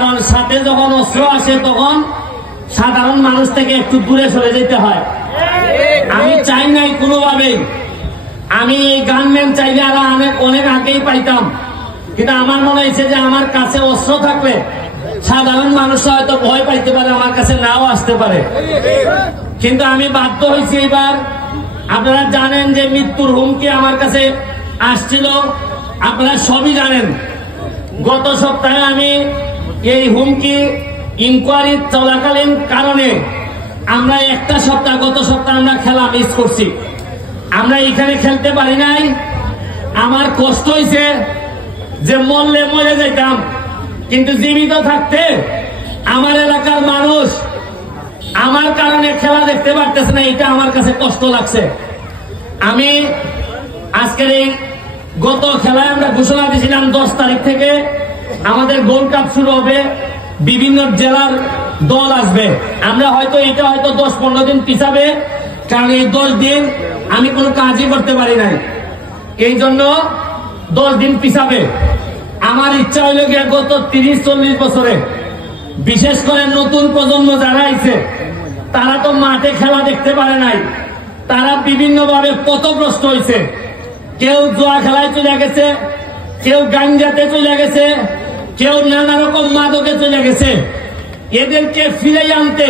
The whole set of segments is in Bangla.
কারণ সাথে যখন অস্ত্র আসে তখন সাধারণ মানুষ থেকে একটু দূরে সরে যেতে হয়। আমি চাই নাই কোনোভাবেই, আমি এই গানম্যান চাইলে আরো অনেক আগেই পাইতাম, কিন্তু আমার মনে হয়েছে যে আমার কাছে অস্ত্র থাকলে সাধারণ মানুষ হয়তো ভয় পাইতে পারে, আমার কাছে নাও আসতে পারে। কিন্তু আমি বাধ্য হয়েছি এবার। আপনারা জানেন যে মৃত্যুর হুমকি আমার কাছে আসছিল, আপনারা সবই জানেন। গত সপ্তাহে আমি এই হুমকি ইনকোয়ারি চলাকালীন কারণে আমরা একটা সপ্তাহ, গত সপ্তাহে আমরা খেলা মিস করছি, আমরা এখানে খেলতে পারি নাই। আমার কষ্ট হয়েছে যে মরলে মরে যেতাম, কিন্তু জীবিত থাকতে আমার এলাকার মানুষ আমার কারণে খেলা দেখতে পারতেছে না, এটা আমার কাছে কষ্ট লাগছে। আমি আজকের এই গত খেলায় আমরা ঘোষণা দিয়েছিলাম 10 তারিখ থেকে আমাদের গোল্ড কাপ শুরু হবে, বিভিন্ন জেলার দল আসবে। আমরা হয়তো 10-15 দিন পিছাবে, কারণ এই 10 দিন আমি কোনো কাজই করতে পারি নাই, এই জন্য 10 দিন পিছাবে। আমার ইচ্ছা হইল গিয়ে গত 30-40 বছরে বিশেষ করে নতুন প্রজন্ম যারা আইছে তারা তো মাঠে খেলা দেখতে পারে নাই, তারা বিভিন্ন ভাবে পথভ্রষ্ট হয়েছে। কেউ জুয়া খেলায় চলে গেছে, কেউ গাঞ্জাতে চলে গেছে, কেউ নানা রকম মাদকে চলে গেছে। এদেরকে ফিরে আনতে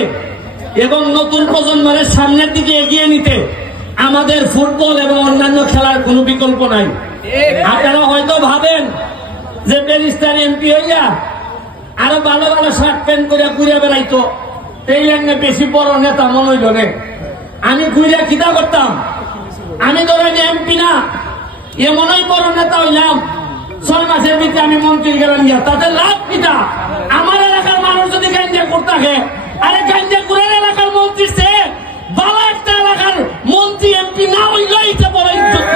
এবং নতুন প্রজন্মের সামনের দিকে এগিয়ে নিতে আমাদের ফুটবল এবং অন্যান্য খেলার কোনো বিকল্প নাই। আপনারা হয়তো ভাবেন যে ব্যারিস্টার এমপি হইয়া আরো ভালো ভালো শার্ট প্যান্ট করে ঘুরে বেড়াইতো, এই লাইনে বেশি বড় নেতা মনে হইল নে। আমি ঘুরে খিদা করতাম, আমি ধরেন এমপি না, এমনই বড় নেতা হইলাম 6 মাসের ভিতরে আমি মন্ত্রী গেলাম গিয়া, তাতে লাভ কিটা? আমার এলাকার মানুষ যদি গাঞ্জা করতে থাকে, আরে গাঞ্জা করে এলাকার মন্ত্রী সে বাবা একটা এলাকার মন্ত্রী এমপি না হইল, এটা বড় ইজ্জত।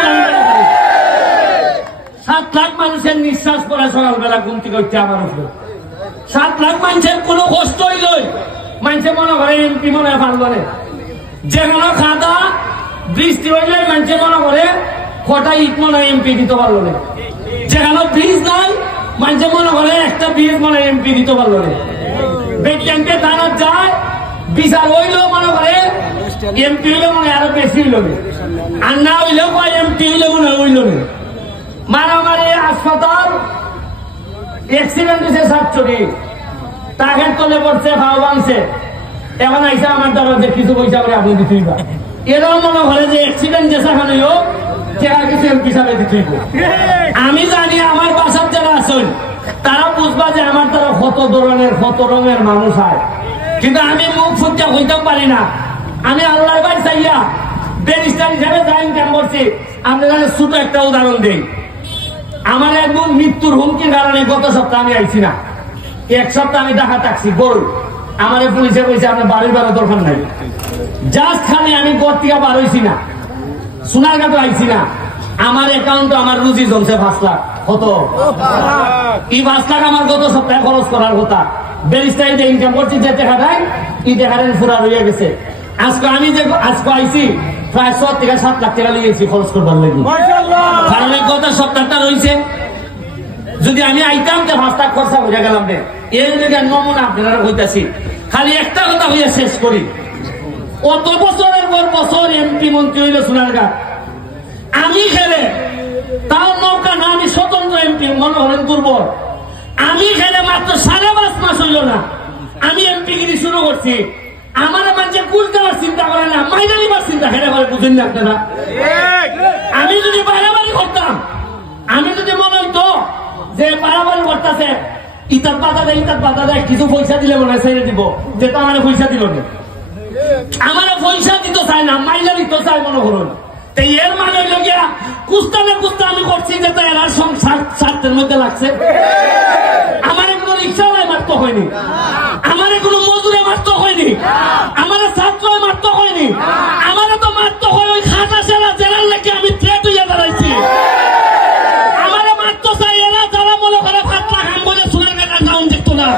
7 লাখ মানুষের নিঃশ্বাস পড়ে সকালবেলা ঘুম থেকে উঠছে আমার উপরে। 7 লাখ মানুষের কোনো কষ্ট হইল, মানুষে মনে করে এমপি মনে হয় পারল না। যে কোনো খাদা বৃষ্টি হইলে মানুষে মনে করে কটা ইট মনে হয় এমপি দিতে পারলো না। যেখানে ব্রিজ নাই মানুষে মনে করে একটা ব্রিজ মনে হয় এমপি দিতে পারলো না। বেটে থানা যায় বিচার হইলেও মনে করে এমপি হইলে মনে হয় আরো বেশি হইল না, আর না হইলেও এমপি হইলে মনে হয় হইল না। মারামারি, হাসপাতাল, অ্যাক্সিডেন্ট হয়েছে 7টি, টাকার তলে পড়ছে, ভাও ভাঙছে, এখন আইসা আমার দ্বারা যে কিছু পয়সা করে আপনি দিতেই পারেন। এরাও মনে করে যে অ্যাক্সিডেন্ট যেখানে হোক কিছু এমপি সাহেব দিতেই। আমি জানি আমার বাসার যারা আছেন তারা বুঝবা যে আমার দ্বারা কত ধরনের কত রঙের মানুষ হয়, কিন্তু আমি মুখ ফুটতে হইতে পারি না। আমি আল্লাহর ভাই চাইয়া ব্যারিস্টার হিসাবে যা ইনকাম করছি, আপনাদের ছোট একটা উদাহরণ দিই। আমার একদম মৃত্যুর হুমকির কারণে গত সপ্তাহে আমি আইছি না, 1 সপ্তাহ আমি ঢাকা থাকছি। গোল আমার পুলিশে বলছে আপনার বাড়ির বেড়া দরকার নাই, জাস্ট খালি আমি ঘর থেকে বার হইছি না, সোনারঘাট আইছি না, আমার অ্যাকাউন্টে আমার রুজি জমছে 5 লাখ। কত? এই 5 লাখ আমার গত সপ্তাহে খরচ করার কথা। ব্যারিস্টার ইনকাম করছি যে টাকা দেয়, এই টাকাটা পুরা রয়ে গেছে। আজকে আমি যে আজকে আইছি প্রায় 7 থেকে 7 লাখ টাকা লিয়েছি খরচ করবার লাগে, কারণ গত সপ্তাহটা রয়েছে। যদি আমি আইতাম যে 5 লাখ খরচা হয়ে গেলাম, এর জায়গায় নমুনা আপনারা হইতেছি। খালি একটা কথা হইয়া শেষ করি, কত বছরের পর বছর এমপি মন্ত্রী হইল সোনারঘাট, আমি খেলে তাও নৌকা না, আমি স্বতন্ত্র এমপি, মনে হলেন দুর্বল। আমি খেলে মাত্র 5.5 মাস হইল না আমি এমপি গিরি শুরু করছি। আমার মানুষের কুল দেওয়ার চিন্তা করে না, মাইনা নিবার চিন্তা হেরে করে, বুঝেন না আপনারা? আমি যদি বাড়াবাড়ি করতাম, আমি যদি মনে হইতো যে বাড়াবাড়ি করতেছে, ইতার পাতা দেয় কিছু পয়সা দিলে মনে হয় ছেড়ে দিব, যেটা আমার পয়সা দিল না, আমার পয়সা দিতে চায় না, মাইনা দিতে চায় মনে করুন। এর মানে হইল গিয়া কুস্তানে কুস্তা আমি করছি যে এরা স্বার্থের মধ্যে লাগছে। আমার কোনো রিক্সাওয়ালায় মারতে হয়নি, আমার কোনো মজুরে মারতে হয়নি, আমার ছাত্র মারতে হয়নি, আমার তো মারতে হয় ওই খাটা সেরা জেলার লেগে আমি থ্রেট হইয়া দাঁড়াইছি। আমার মারতে চাই এরা যারা মনে করে 5 লাখ আম বলে সোনার কাটা যাউন দেখতো না।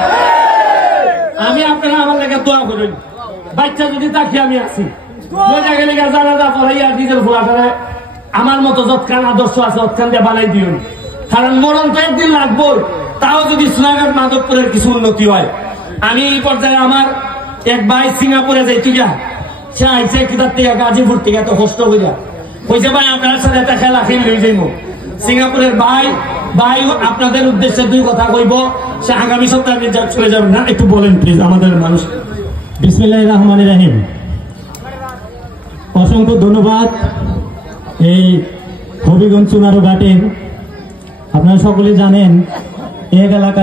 আমি আপনারা আমার লেগে দোয়া করেন, বাচ্চা যদি তাকি আমি আছি মজা গেলে জানাজা পড়াইয়া নিজের ভুয়া করে আমার মতো যৎখান আদর্শ আছে অৎখান দিয়ে বানাই দিও, কারণ মরণ তো একদিন লাগবো। তাও যদি সোনাঘাট মাধবপুরের কিছু উন্নতি হয়। আমি এই পর্যায়ে আমার এক ভাই সিঙ্গাপুরে যাই তুই সে আইসে কিতার থেকে গাজীপুর থেকে এত কষ্ট করিয়া কইছে ভাই আপনার সাথে একটা খেলা খেলে যাইব। সিঙ্গাপুরের ভাই আপনাদের উদ্দেশ্যে দুই কথা কইব, সে আগামী সপ্তাহে চলে যাবেন না, একটু বলেন প্লিজ আমাদের মানুষ। বিসমিল্লাহির রহমানির রহিম। অসংখ্য ধন্যবাদ এই হবিগঞ্জ চুনারু ঘাটের। আপনারা সকলে জানেন এই এলাকা